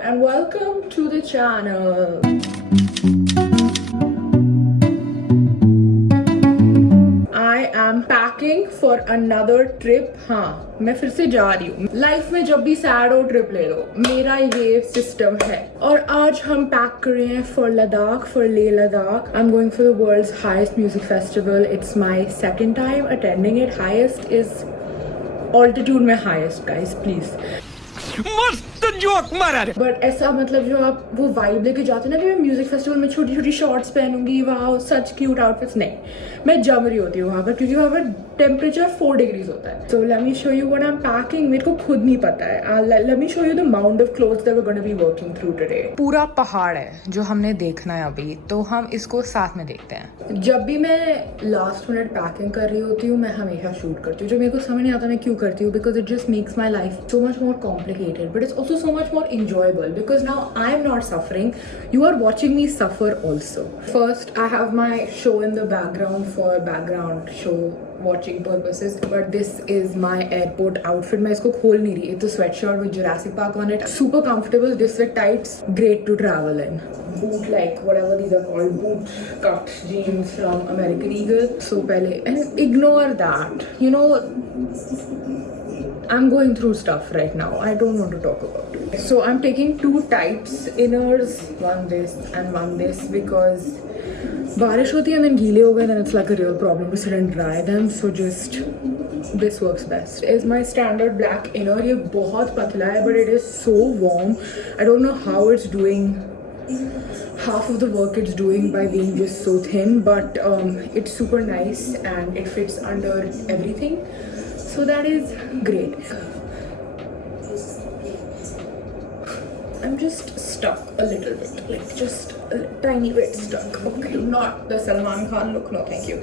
and welcome to the channel. I am packing for another trip. हाँ, मैं फिर से जा रही हूँ. लाइफ में जब भी सैड हो ट्रिप ले लो, मेरा ये सिस्टम है. और आज हम पैक कर रहे हैं for Ladakh, for Leh Ladakh. I'm going for the world's highest music festival. It's my second time attending it. Highest is altitude में highest, guys, please. मस्त जोक मारा रे. बट ऐसा मतलब जो आप वो वाइब लेके जाते हैं ना कि मैं म्यूजिक फेस्टिवल में छोटी छोटी शॉर्ट्स पहनूंगी, वाह सच क्यूट आउटफिट्स, नहीं. मैं जम रही होती हूँ वहाँ पर क्योंकि वहाँ पर टेम्परेचर 4 डिग्रीज होता है. So let me show you what I am packing. मेरे को खुद नहीं पता है. Let me show you the amount of clothes that we are gonna be working through today. पूरा पहाड़ है जो हमने देखना है अभी, तो हम इसको साथ में देखते हैं. जब भी मैं लास्ट मिनट पैकिंग कर रही होती हूँ मैं हमेशा शूट करती हूँ. जो मेरे को समझ नहीं आता मैं क्यों करती हूँ, because it just makes my life so much more complicated, but it's also so much more enjoyable because now I am not suffering. You are watching me suffer also. First, I have my show in the background for background show watching purposes, but this is my airport outfit. मैं इसको खोल नहीं रही. It's a sweatshirt with Jurassic Park on it. Super comfortable. This with tights. Great to travel in. Boot like whatever these are called. Boot cut jeans from American Eagle. So पहले and ignore that. You know, I'm going through stuff right now. I don't want to talk about it. So I'm taking 2 tights inners, one this and one this, because बारिश होती है and then गीले हो गए, then it's like a real problem to sit and dry them. So just this works best. Is my standard black inner. ये बहुत पतला है but it is so warm. I don't know how it's doing half of the work it's doing by being just so thin, but it's super nice and it fits under everything. So that is great. I'm just stuck a little bit, like just a tiny bit stuck. Okay, not the Salman Khan look, no thank you.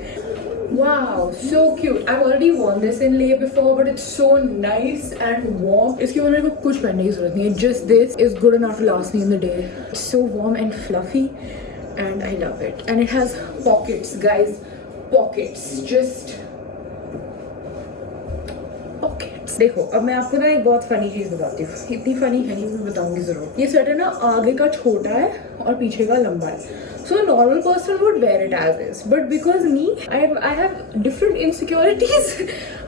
Wow, so cute. I've already worn this in Leh before, but it's so nice and warm. इसकी वजह से कुछ पहनने की जरूरत नहीं है. Just this is good enough to last me in the day. It's so warm and fluffy, and I love it. And it has pockets, guys. Pockets. Just pockets. देखो अब मैं आपको ना एक बहुत फनी चीज बताती हूँ. इतनी फनी है नहीं, मैं बताऊंगी जरूर. ये स्वेटर ना आगे का छोटा है और पीछे का लंबा है. So a normal person would wear it as is, but because me, I have different insecurities.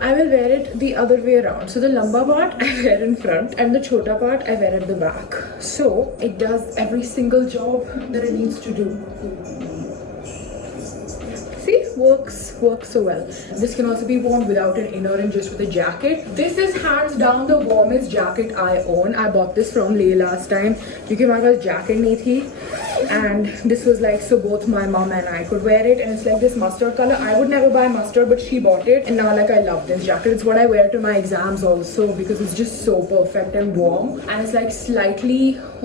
I will wear it the other way around. So the lamba part I wear in front, and the chota part I wear at the back. So it does every single job that it needs to do. See, works so well. This can also be worn without an inner and just with a jacket. This is hands down the warmest jacket I own. I bought this from Leh last time because my pass jacket नहीं थी, and this was like so both my mom and I could wear it, and it's like this mustard color. I would never buy mustard, but she bought it, and now like I love this jacket. It's what I wear to my exams also because it's just so perfect and warm, and it's like slightly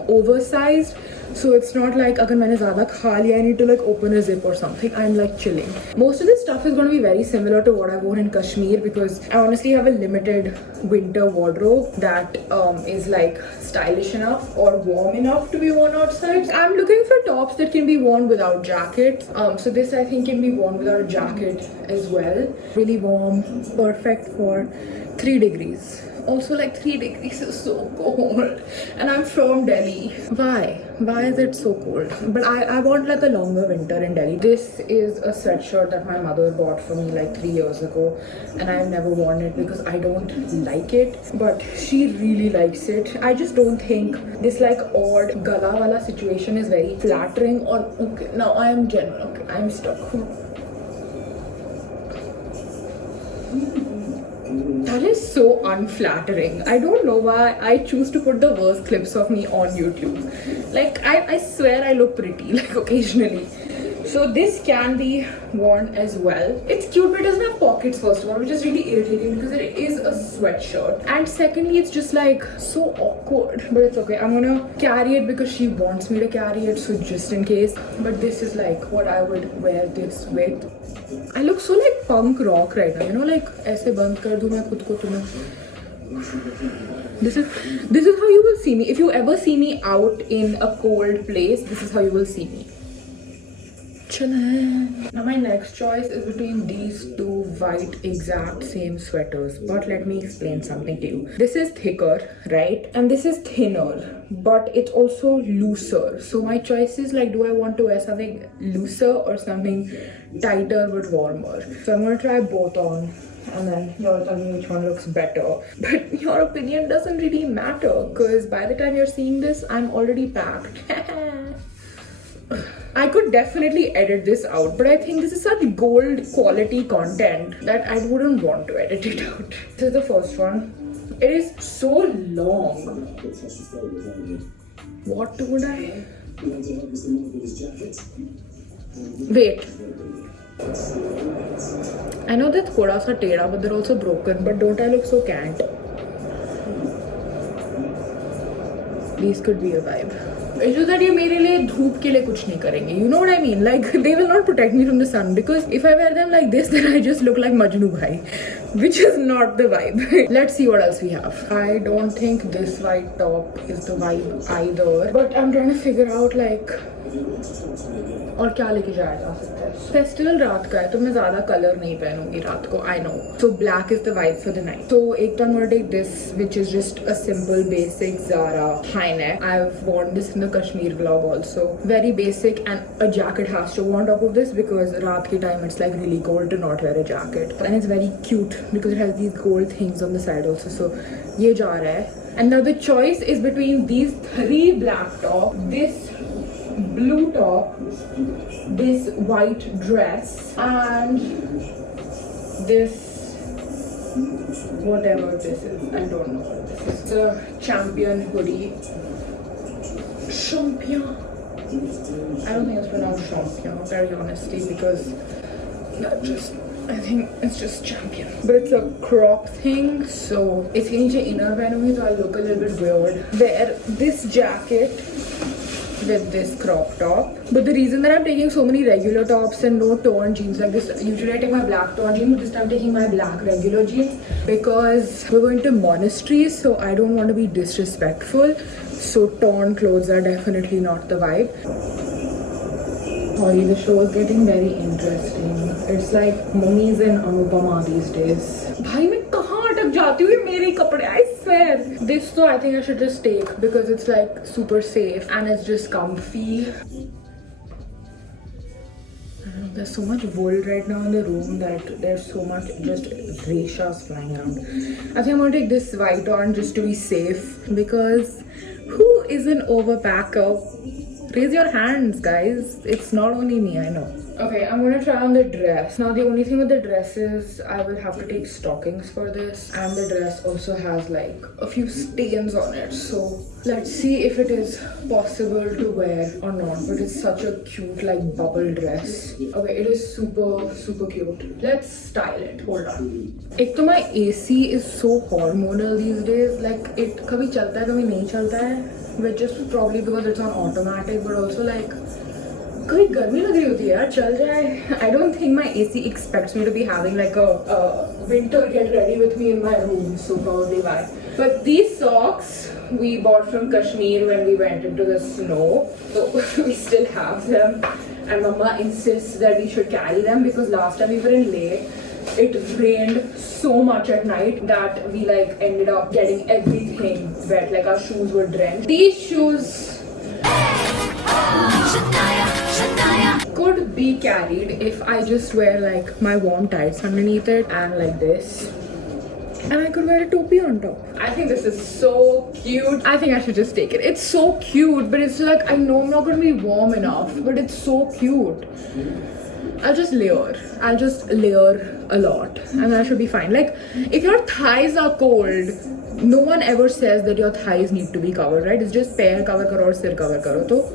oversized. So it's not like अगर मैंने ज़्यादा खा लिया I need to like open a zip or something. I'm like chilling. Most of this stuff is going to be very similar to what I wore in Kashmir because I honestly have a limited winter wardrobe that is like stylish enough or warm enough to be worn outside. I'm looking for tops that can be worn without jackets. So this I think can be worn without a jacket as well. Really warm, perfect for 3 degrees. Also like 3 degrees is so cold and I'm from Delhi. Why is it so cold? But I want like a longer winter in Delhi. This is a sweatshirt that my mother bought for me like 3 years ago, and I've never worn it because I don't like it, but she really likes it. I just don't think this like odd gala wala situation is very flattering. Or okay, now I am genuine. Okay, I'm stuck. That is so unflattering. I don't know why I choose to put the worst clips of me on YouTube. Like, I swear I look pretty, like occasionally. So this can be worn as well. It's cute, but it doesn't have pockets first of all, which is really irritating because it is a sweatshirt. And secondly, it's just like so awkward. But it's okay. I'm gonna carry it because she wants me to carry it, so just in case. But this is like what I would wear this with. I look so like punk rock right now, you know, like ऐसे बंद कर दूँ मैं खुद को तुम्हें. This is how you will see me. If you ever see me out in a cold place, this is how you will see me. Now my next choice is between these two white exact same sweaters, but let me explain something to you. This is thicker, right? And this is thinner, but it's also looser. So my choice is like, do I want to wear something looser or something tighter but warmer? So I'm gonna try both on, and then you'll tell me which one looks better. But your opinion doesn't really matter, because by the time you're seeing this, I'm already packed. I could definitely edit this out, but I think this is such gold quality content that I wouldn't want to edit it out. This is the first one. It is so long. What would I? Wait. I know that's thoda sa teda, but they're also broken. But don't I look so cant? These could be a vibe. It's just that ये मेरे लिए धूप के लिए कुछ नहीं करेंगे. You know what I mean? Like they will not protect me from the sun, because if I wear them like this, then I just look like Majnu Bhai, which is not the vibe. Let's see what else we have. I don't think this white top is the vibe either, but I'm trying to figure out like और क्या लेके जाया जा सकता है. Festival रात का है तो मैं ज्यादा कलर नहीं पहनूंगी रात को. I know. So black is the vibe for the night. So एक तो I'm gonna take this, which is just a simple basic Zara high neck. I've worn this in the Kashmir vlog also. Very basic, and a jacket has to go on top of this because रात के time it's like really cold to not wear a jacket. And it's very cute because it has these gold things on the side also. So ये जा रहा है. And now the choice is between these three black top, this blue top, this white dress, and this whatever this is. I don't know what this is. It's a Champion hoodie. Champion. I don't think it's pronounced Champion, very honestly, because I think it's just Champion. But it's a crop thing, so इसके नीचे inner पहनूंगी तो I look a little bit weird. Wear this jacket with this crop top. But the reason that I'm taking so many regular tops and no torn jeans like this, usually I take my black torn jeans, but this time I'm taking my black regular jeans because we're going to monasteries, so I don't want to be disrespectful. So torn clothes are definitely not the vibe. Sorry, the show is getting very interesting. It's like mummies and Anupama these days. भाई मैं कहाँ अटक जाती हूँ? ये मेरे कपड़े, I swear. This though I think I should just take because it's like super safe and it's just comfy. There's so much wool right now in the room that there's so much just reshas flying around. I think I'm gonna take this white on just to be safe, because who is an overpacker? Raise your hands, guys. It's not only me, I know. Okay, I'm gonna try on the dress. Now the only thing with the dress is I will have to take stockings for this, and the dress also has like a few stains on it, so let's see if it is possible to wear or not. But it's such a cute like bubble dress. Okay, it is super cute. Let's style it. Hold on. एक तो my AC is so hormonal these days. Like it कभी चलता है कभी नहीं चलता है, which is probably because it's on automatic, but also like कभी गर्मी लग रही होती है यार, चल जाए. I don't think my AC expects me to be having like a winter get ready with me in my room, so probably why. But these socks we bought from Kashmir when we went into the snow, so we still have them, and Mama insists that we should carry them because last time we were in Leh, it rained so much at night that we like ended up getting everything wet, like our shoes were drenched. These shoes could be carried if I just wear like my warm tights underneath it and like this, and I could wear a topi on top. I think this is so cute. I think I should just take it. It's so cute, but it's like I know I'm not gonna be warm enough, but it's so cute. I'll just layer a lot and I should be fine. Like if your thighs are cold, no one ever says that your thighs need to be covered, right? It's just pair cover karo or sir cover karo. So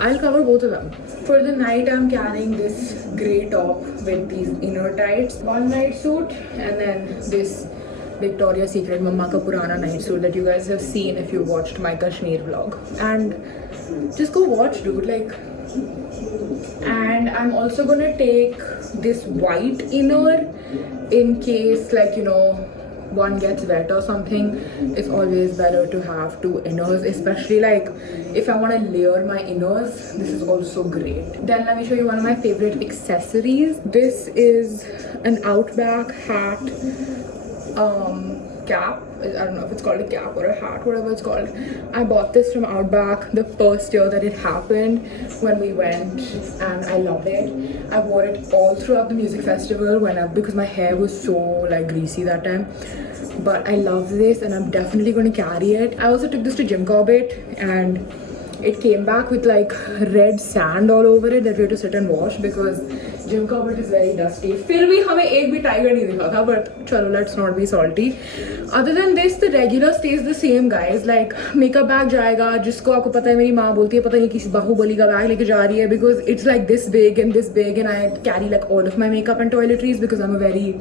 I'll cover both of them. For the night, I'm carrying this grey top with these inner tights, one night suit, and then this Victoria's Secret Mama ka purana night suit that you guys have seen if you watched my Kashmir vlog. And just go watch, dude. Like, and I'm also gonna take this white inner in case, like, you know, one gets wet or something, it's always better to have two inners, especially like if I want to layer my inners. This is also great. Then let me show you one of my favorite accessories. This is an Outback hat cap. I don't know if it's called a cap or a hat, whatever it's called. I bought this from Outback the first year that it happened when we went, and I loved it. I wore it all throughout the music festival because my hair was so like greasy that time. But I love this and I'm definitely going to carry it. I also took this to Jim Corbett and it came back with like red sand all over it that we had to sit and wash because Jim Corbett is very dusty. फिर भी हमें एक भी tiger नहीं दिखा था, but चलो, let's not be salty. Other than this, the regular stays the same, guys. Like makeup bag जाएगा, जिसको आपको पता है मेरी माँ बोलती है पता नहीं किसी बाहुबली का bag लेके जा रही है, because it's like this big and I carry like all of my makeup and toiletries because I'm a very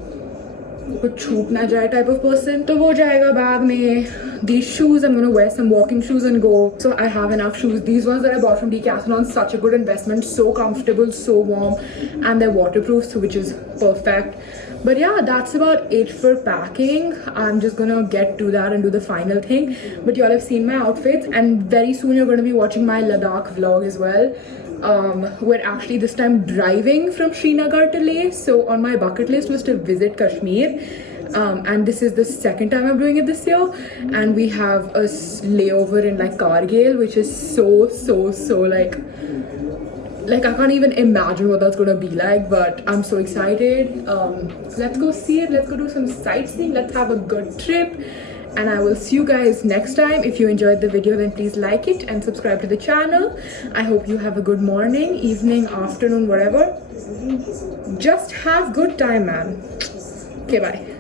कुछ छूट ना जाए type of person. तो वो जाएगा bag में. These shoes, I'm gonna wear some walking shoes and go. So I have enough shoes. These ones that I bought from Decathlon, such a good investment. So comfortable, so warm, and they're waterproof, so which is perfect. But yeah, that's about it for packing. I'm just gonna get to that and do the final thing. But y'all have seen my outfits, and very soon you're gonna be watching my Ladakh vlog as well. We're actually this time driving from Srinagar to Leh. So on my bucket list was to visit Kashmir. And this is the second time I'm doing it this year, and we have a layover in like Kargil, which is so like I can't even imagine what that's gonna be like, but I'm so excited. Let's go see it, let's go do some sightseeing, let's have a good trip, and I will see you guys next time. If you enjoyed the video, then please like it and subscribe to the channel. I hope you have a good morning, evening, afternoon, whatever. Just have good time, man. Okay, bye.